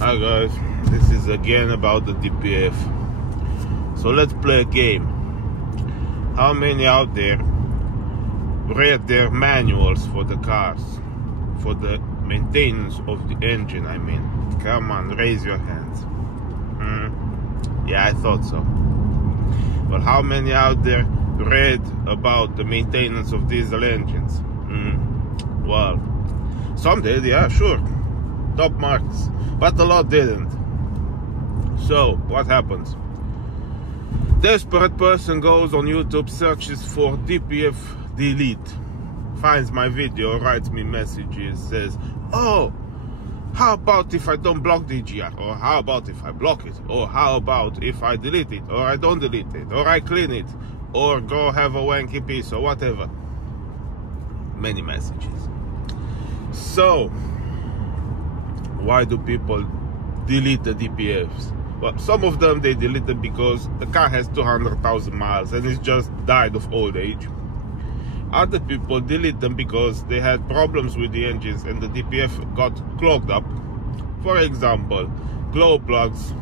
Hi guys, this is again about the DPF. So let's play a game. How many out there read their manuals for the cars, for the maintenance of the engine? I mean, come on, raise your hands. Yeah, I thought so. Well, how many out there read about the maintenance of diesel engines? Well, some did, yeah, sure, top marks, but a lot didn't. So what happens? Desperate person goes on YouTube, searches for DPF delete, finds my video, writes me messages, says, oh, how about if I don't block the EGR? Or how about if I block it? Or how about if I delete it? Or I don't delete it? Or I clean it? Or go have a wanky piece? Or whatever. Many messages. So why do people delete the DPFs? Well, some of them, they delete them because the car has 200,000 miles and it's just died of old age. Other people delete them because they had problems with the engines and the DPF got clogged up. For example, glow plugs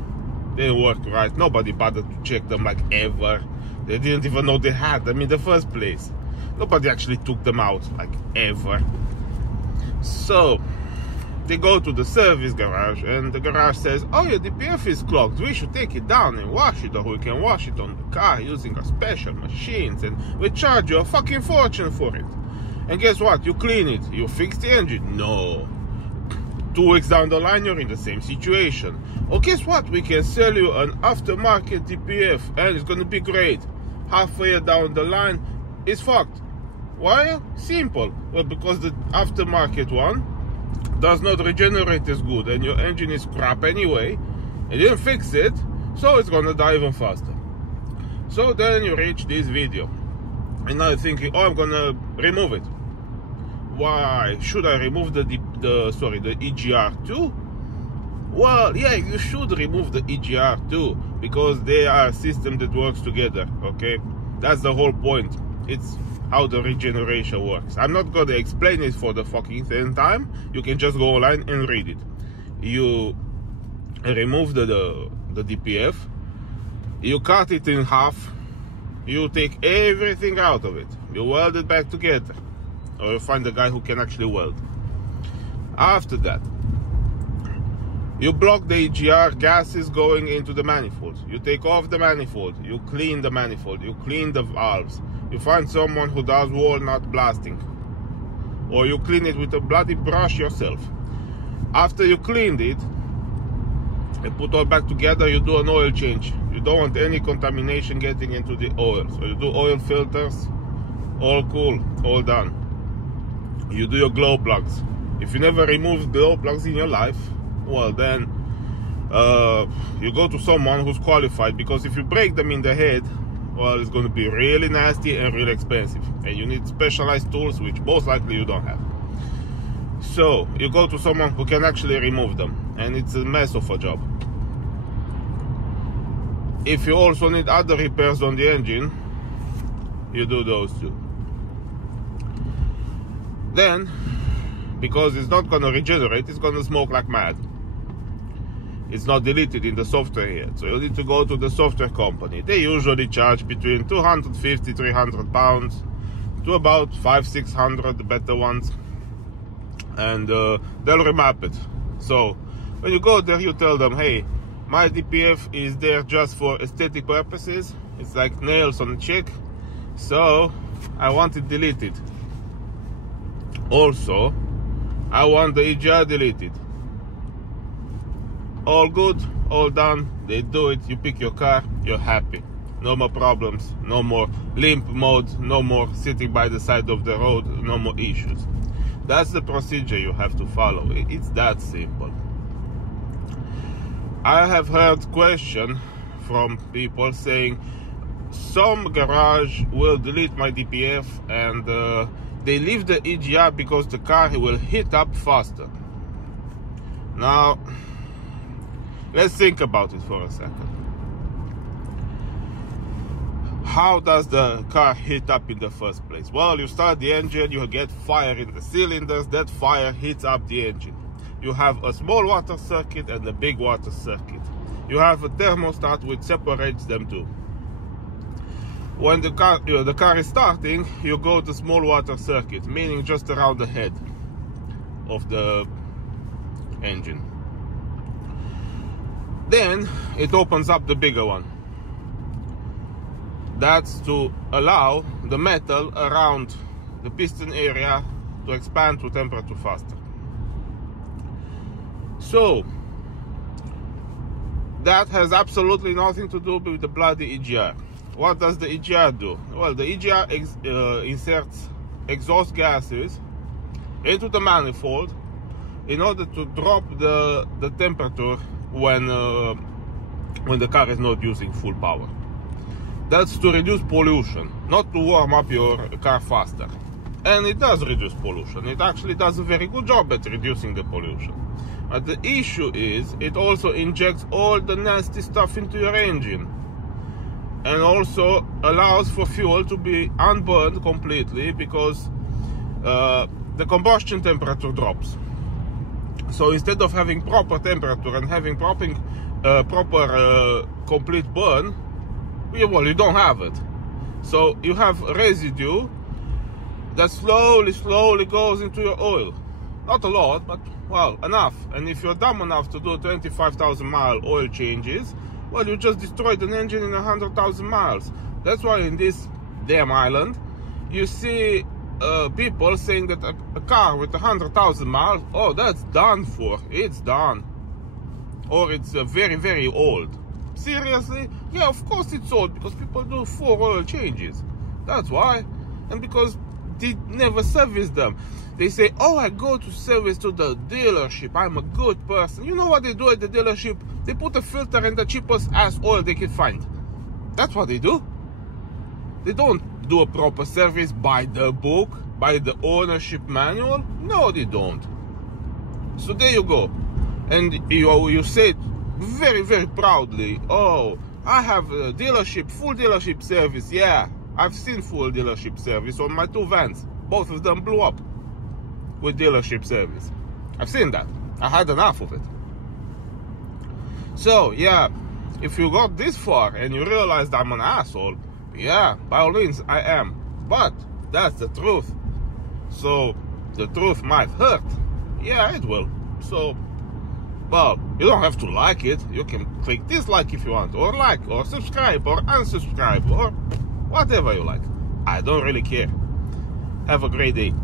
didn't work right. Nobody bothered to check them, like, ever. They didn't even know they had them in the first place. Nobody actually took them out, like, ever. So they go to the service garage and the garage says, oh, your DPF is clogged, we should take it down and wash it, or we can wash it on the car using our special machines and we charge you a fucking fortune for it. And guess what? You clean it, you fix the engine. No. 2 weeks down the line, you're in the same situation. Or guess what? We can sell you an aftermarket DPF and it's gonna be great. Halfway down the line, it's fucked. Why? Simple. Well, because the aftermarket one does not regenerate as good and your engine is crap anyway, and you didn't fix it, so it's gonna die even faster. So then you reach this video and now you're thinking, oh, I'm gonna remove it. Why should I remove the EGR too? Well, yeah, you should remove the EGR too, because they are a system that works together. Okay, that's the whole point. It's how the regeneration works. I'm not gonna explain it for the fucking 10th time. You can just go online and read it. You remove the DPF, you cut it in half, you take everything out of it, you weld it back together, or you find a guy who can actually weld. After that, you block the EGR gases going into the manifold. You take off the manifold, you clean the manifold, you clean the valves. You find someone who does walnut blasting, or you clean it with a bloody brush yourself. After you cleaned it, you put all back together, you do an oil change. You don't want any contamination getting into the oil, so you do oil filters, all cool, all done. You do your glow plugs. If you never removed glow plugs in your life, well then, you go to someone who's qualified, because if you break them in the head, well, it's going to be really nasty and really expensive, and you need specialized tools, which most likely you don't have. So you go to someone who can actually remove them, and it's a mess of a job. If you also need other repairs on the engine, you do those too. Then, because it's not going to regenerate, it's going to smoke like mad. It's not deleted in the software yet, so you need to go to the software company. They usually charge between 250, 300 pounds to about 500-600, the better ones, and they'll remap it. So when you go there, you tell them, hey, my DPF is there just for aesthetic purposes. It's like nails on a chick, so I want it deleted. Also, I want the EGR deleted. All good, all done, they do it, you pick your car, you're happy. No more problems, no more limp mode, no more sitting by the side of the road, no more issues. That's the procedure you have to follow. It's that simple. I have heard questions from people saying, some garage will delete my DPF and they leave the EGR because the car will heat up faster. Now, let's think about it for a second. How does the car heat up in the first place? Well, you start the engine, you get fire in the cylinders, that fire heats up the engine. You have a small water circuit and a big water circuit. You have a thermostat which separates them two. When the car is starting, you go to small water circuit, meaning just around the head of the engine. Then it opens up the bigger one. That's to allow the metal around the piston area to expand to temperature faster. So that has absolutely nothing to do with the bloody EGR. What does the EGR do? Well, the EGR inserts exhaust gases into the manifold in order to drop the temperature when the car is not using full power. That's to reduce pollution, not to warm up your car faster. And it does reduce pollution. It actually does a very good job at reducing the pollution. But the issue is, it also injects all the nasty stuff into your engine, and also allows for fuel to be unburned completely, because the combustion temperature drops. So instead of having proper temperature and having proper complete burn, well, you don't have it. So you have residue that slowly goes into your oil. Not a lot, but well, enough. And if you're dumb enough to do 25,000 mile oil changes, well, you just destroyed an engine in 100,000 miles. That's why in this damn island, you see people saying that a car with 100,000 miles, oh, that's done for, it's done. Or it's very, very old. Seriously? Yeah, of course it's old, because people do 4 oil changes. That's why. And because they never service them. They say, oh, I go to service to the dealership, I'm a good person. You know what they do at the dealership? They put a filter in the cheapest ass oil they can find. That's what they do. They don't do a proper service by the book, by the ownership manual. No, they don't. So there you go. And you say very, very proudly, oh, I have a dealership, full dealership service. Yeah, I've seen full dealership service on my 2 vans. Both of them blew up with dealership service. I've seen that. I had enough of it. So yeah, if you got this far and you realized I'm an asshole, yeah, by all means I am. But that's the truth. So the truth might hurt. Yeah, it will. So, well, you don't have to like it. You can click dislike if you want, or like, or subscribe, or unsubscribe, or whatever you like. I don't really care. Have a great day.